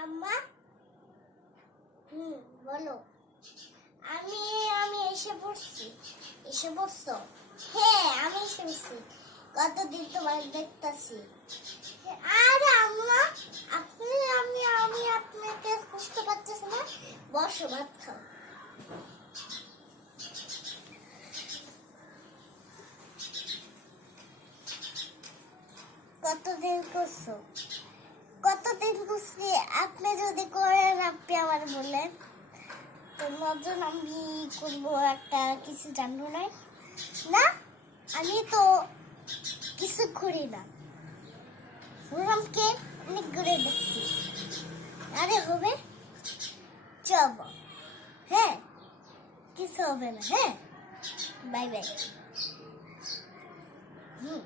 আম্মা? হুম, বলো। আমি আমি এসে পড়ছি। এসে পড়ছো? হ্যাঁ আমি এসে পড়ছি। কতদিন তোমার দেখতাছি। আরে আম্মা, আপনি, আমি আমি আপনাকে বুঝতে পারতেছি না। বসো, ভাত খাও। কতদিন করছ? কতদিন করছি আপনি যদি করেন, আপনি আমার বলেন। তো নজন আমি করব একটা কিছু জানব না না, আমি তো কিছু করি না। প্রোগ্রামকে অনেক ঘুরে দেখছি। আরে হবে? যাব হ্যাঁ কিছু হবে না হ্যাঁ? Bye bye. হুম।